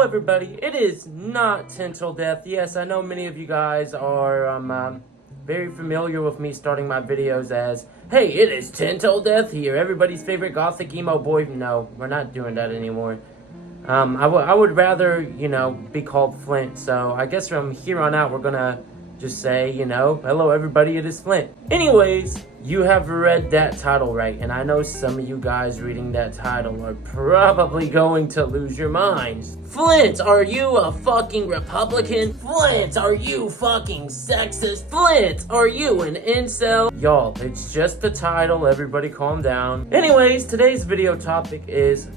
Hello everybody, it is not TenTillDeath. Yes, I know many of you guys are very familiar with me starting my videos as, hey, it is TenTillDeath here, everybody's favorite gothic emo boy. No, we're not doing that anymore. I would rather, be called Flint, so I guess from here on out we're gonna just say, hello everybody, it is Flint. Anyways, you have read that title right, and I know some of you guys reading that title are probably going to lose your minds. Flint, are you a fucking Republican? Flint, are you fucking sexist? Flint, are you an incel? Y'all, it's just the title, everybody calm down. Anyways, today's video topic is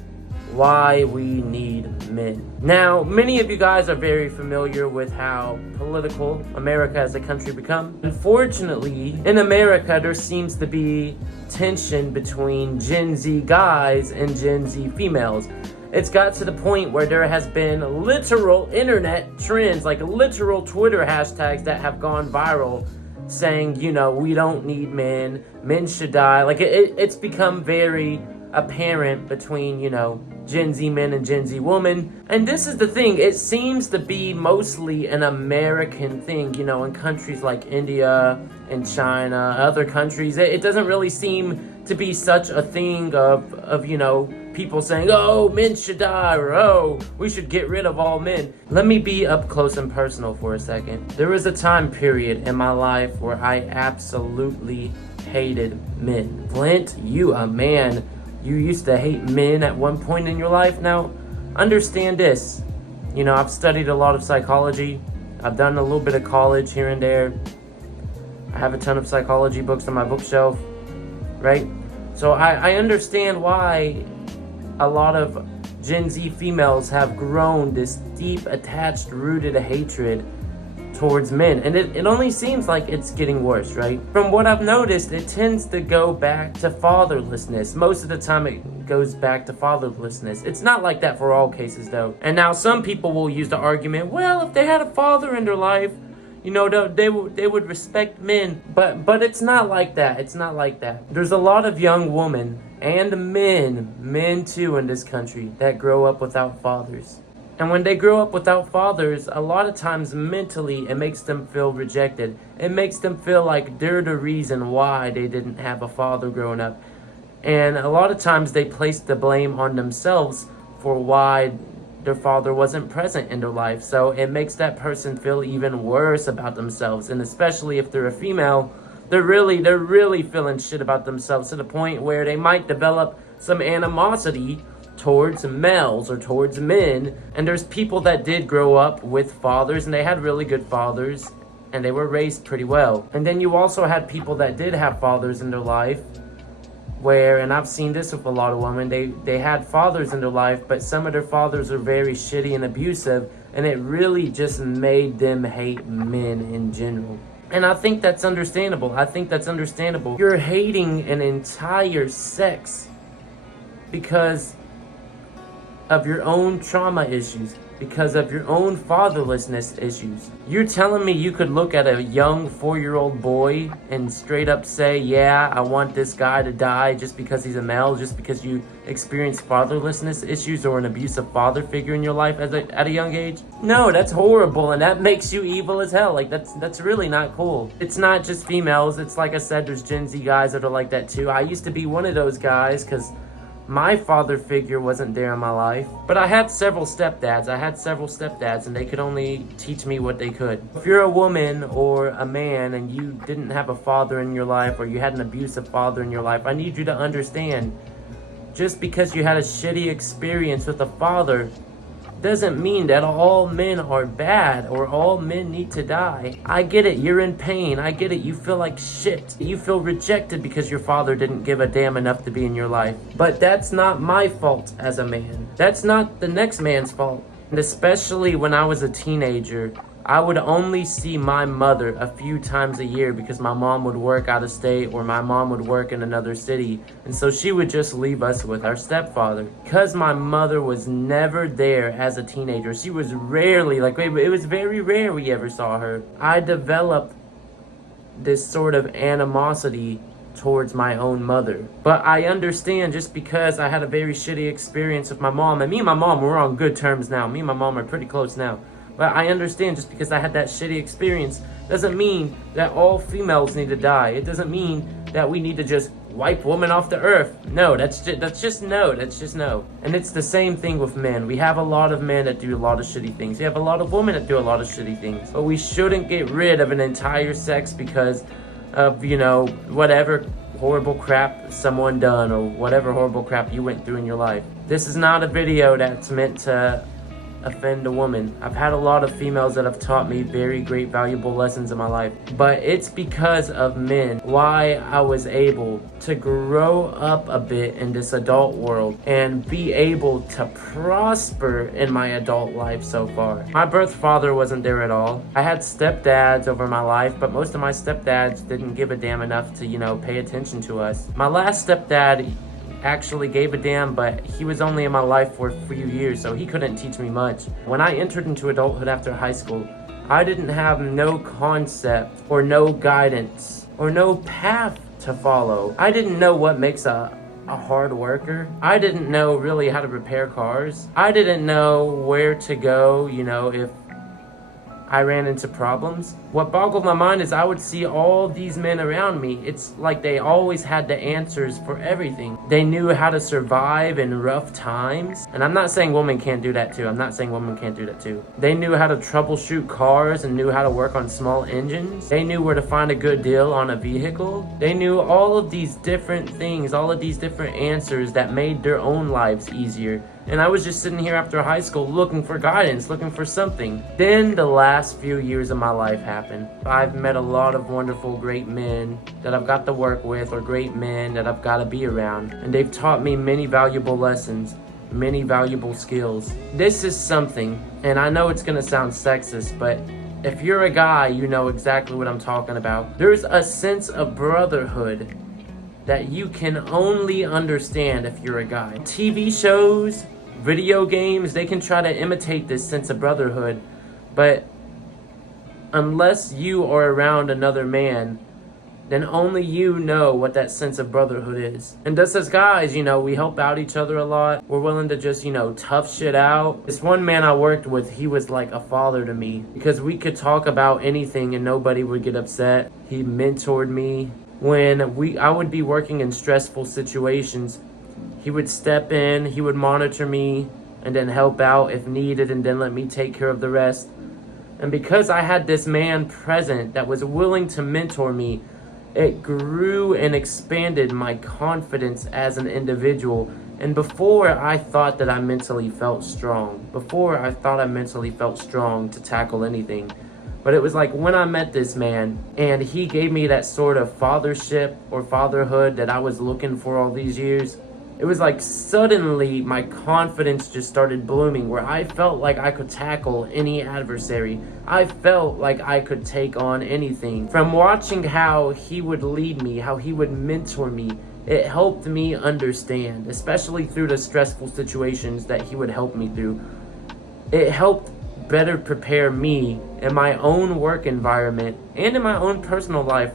why we need men. Now, many of you guys are very familiar with how political America as a country become. Unfortunately, in America, there seems to be tension between Gen Z guys and Gen Z females. It's got to the point where there has been literal internet trends, like literal Twitter hashtags that have gone viral saying, we don't need men, men should die. Like it's become very apparent between, Gen Z men and Gen Z women. And this is the thing, it seems to be mostly an American thing, in countries like India and China, other countries. It doesn't really seem to be such a thing of people saying, oh, men should die, or oh, we should get rid of all men. Let me be up close and personal for a second. There was a time period in my life where I absolutely hated men. Flint, you a man. You used to hate men at one point in your life. Now, understand this. I've studied a lot of psychology. I've done a little bit of college here and there. I have a ton of psychology books on my bookshelf, right? So I understand why a lot of Gen Z females have grown this deep, attached, rooted hatred towards men, and it only seems like it's getting worse, right? From what I've noticed, it tends to go back to fatherlessness. Most of the time it goes back to fatherlessness. It's not like that for all cases though. And now some people will use the argument, well, if they had a father in their life, they would respect men. But it's not like that. It's not like that. There's a lot of young women and men too in this country that grow up without fathers. And when they grow up without fathers, a lot of times mentally it makes them feel rejected. It makes them feel like they're the reason why they didn't have a father growing up. And a lot of times they place the blame on themselves for why their father wasn't present in their life. So it makes that person feel even worse about themselves. And especially if they're a female, they're really feeling shit about themselves to the point where they might develop some animosity towards males or towards men. And there's people that did grow up with fathers and they had really good fathers and they were raised pretty well. And then you also had people that did have fathers in their life where, and I've seen this with a lot of women, they had fathers in their life, but some of their fathers are very shitty and abusive, and it really just made them hate men in general. And I think that's understandable. You're hating an entire sex because of your own trauma issues, because of your own fatherlessness issues. You're telling me you could look at a young 4-year-old boy and straight up say, yeah, I want this guy to die just because he's a male, just because you experienced fatherlessness issues or an abusive father figure in your life at a young age? No, that's horrible, and that makes you evil as hell. Like, that's really not cool. It's not just females. It's like I said, there's Gen Z guys that are like that too. I used to be one of those guys because my father figure wasn't there in my life. But I had several stepdads. And they could only teach me what they could. If you're a woman or a man and you didn't have a father in your life, or you had an abusive father in your life, I need you to understand, just because you had a shitty experience with a father doesn't mean that all men are bad or all men need to die. I get it, you're in pain. I get it, you feel like shit. You feel rejected because your father didn't give a damn enough to be in your life. But that's not my fault as a man. That's not the next man's fault. And especially when I was a teenager, I would only see my mother a few times a year because my mom would work out of state or my mom would work in another city. And so she would just leave us with our stepfather. Because my mother was never there as a teenager, she was rarely, it was very rare we ever saw her. I developed this sort of animosity towards my own mother. But I understand, just because I had a very shitty experience with my mom, and me and my mom, we're on good terms now. Me and my mom are pretty close now. But I understand, just because I had that shitty experience doesn't mean that all females need to die. It doesn't mean that we need to just wipe women off the earth. No, that's just no. And it's the same thing with men. We have a lot of men that do a lot of shitty things. We have a lot of women that do a lot of shitty things. But we shouldn't get rid of an entire sex because of, whatever horrible crap someone done or whatever horrible crap you went through in your life. This is not a video that's meant to offend a woman. I've had a lot of females that have taught me very great, valuable lessons in my life. But it's because of men why I was able to grow up a bit in this adult world and be able to prosper in my adult life so far. My birth father wasn't there at all. I had stepdads over my life, but most of my stepdads didn't give a damn enough to, pay attention to us. My last stepdad actually gave a damn, but he was only in my life for a few years, so he couldn't teach me much. When I entered into adulthood after high school, I didn't have no concept or no guidance or no path to follow. I didn't know what makes a hard worker. I didn't know really how to repair cars. I didn't know where to go, if I ran into problems. What boggled my mind is I would see all these men around me. It's like they always had the answers for everything. They knew how to survive in rough times. And I'm not saying women can't do that too. They knew how to troubleshoot cars and knew how to work on small engines. They knew where to find a good deal on a vehicle. They knew all of these different things, all of these different answers that made their own lives easier. And I was just sitting here after high school looking for guidance, looking for something. Then the last few years of my life happened. I've met a lot of wonderful, great men that I've got to work with, or great men that I've got to be around. And they've taught me many valuable lessons, many valuable skills. This is something, and I know it's gonna sound sexist, but if you're a guy, you know exactly what I'm talking about. There's a sense of brotherhood that you can only understand if you're a guy. TV shows, video games, they can try to imitate this sense of brotherhood, but unless you are around another man, then only you know what that sense of brotherhood is. And us as guys, we help out each other a lot. We're willing to just, tough shit out. This one man I worked with, he was like a father to me because we could talk about anything and nobody would get upset. He mentored me. When I would be working in stressful situations, he would step in, he would monitor me, and then help out if needed, and then let me take care of the rest. And because I had this man present that was willing to mentor me, it grew and expanded my confidence as an individual. And before I thought that I mentally felt strong. To tackle anything. But it was like when I met this man and he gave me that sort of fathership or fatherhood that I was looking for all these years. It was like suddenly my confidence just started blooming, where I felt like I could tackle any adversary. I felt like I could take on anything. From watching how he would lead me, how he would mentor me, it helped me understand, especially through the stressful situations that he would help me through. It helped better prepare me in my own work environment and in my own personal life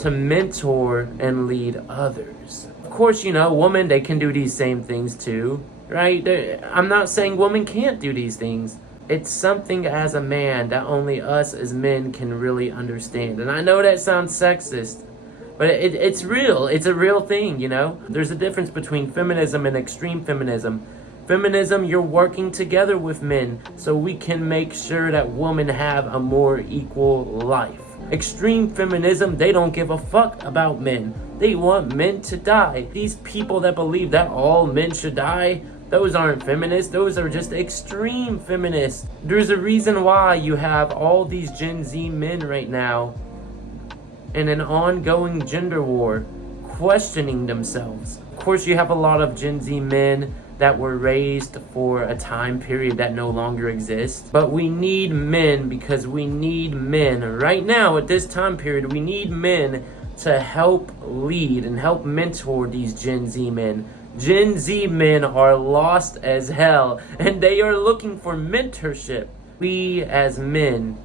to mentor and lead others. Of course, women, they can do these same things too, right? I'm not saying women can't do these things. It's something as a man that only us as men can really understand. And I know that sounds sexist, but it's real. It's a real thing, There's a difference between feminism and extreme feminism. Feminism, you're working together with men so we can make sure that women have a more equal life. Extreme feminism, they don't give a fuck about men. They want men to die. These people that believe that all men should die, those aren't feminists. Those are just extreme feminists. There's a reason why you have all these Gen Z men right now in an ongoing gender war, questioning themselves. Of course, you have a lot of Gen Z men that were raised for a time period that no longer exists. But we need men, because we need men. Right now, at this time period, we need men to help lead and help mentor these Gen Z men. Gen Z men are lost as hell, and they are looking for mentorship. We as men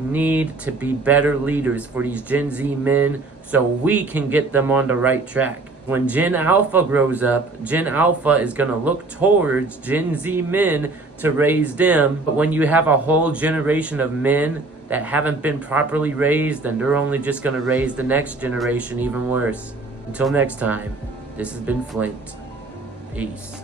need to be better leaders for these Gen Z men so we can get them on the right track. When Gen Alpha grows up, Gen Alpha is going to look towards Gen Z men to raise them. But when you have a whole generation of men that haven't been properly raised, then they're only just going to raise the next generation even worse. Until next time, this has been Flint. Peace.